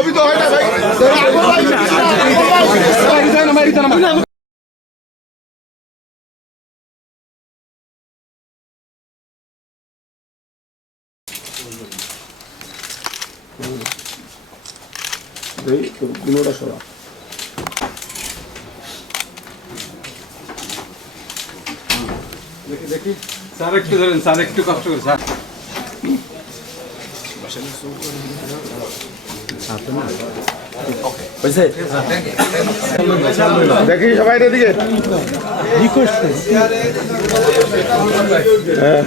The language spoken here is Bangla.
ছবি তো হয় না ভাই। গুণটা সরা দেখি দেখি স্যার একটু ধরেন, স্যার একটু কষ্ট করে স্যার। দেখি সবাই এদিকে। হ্যাঁ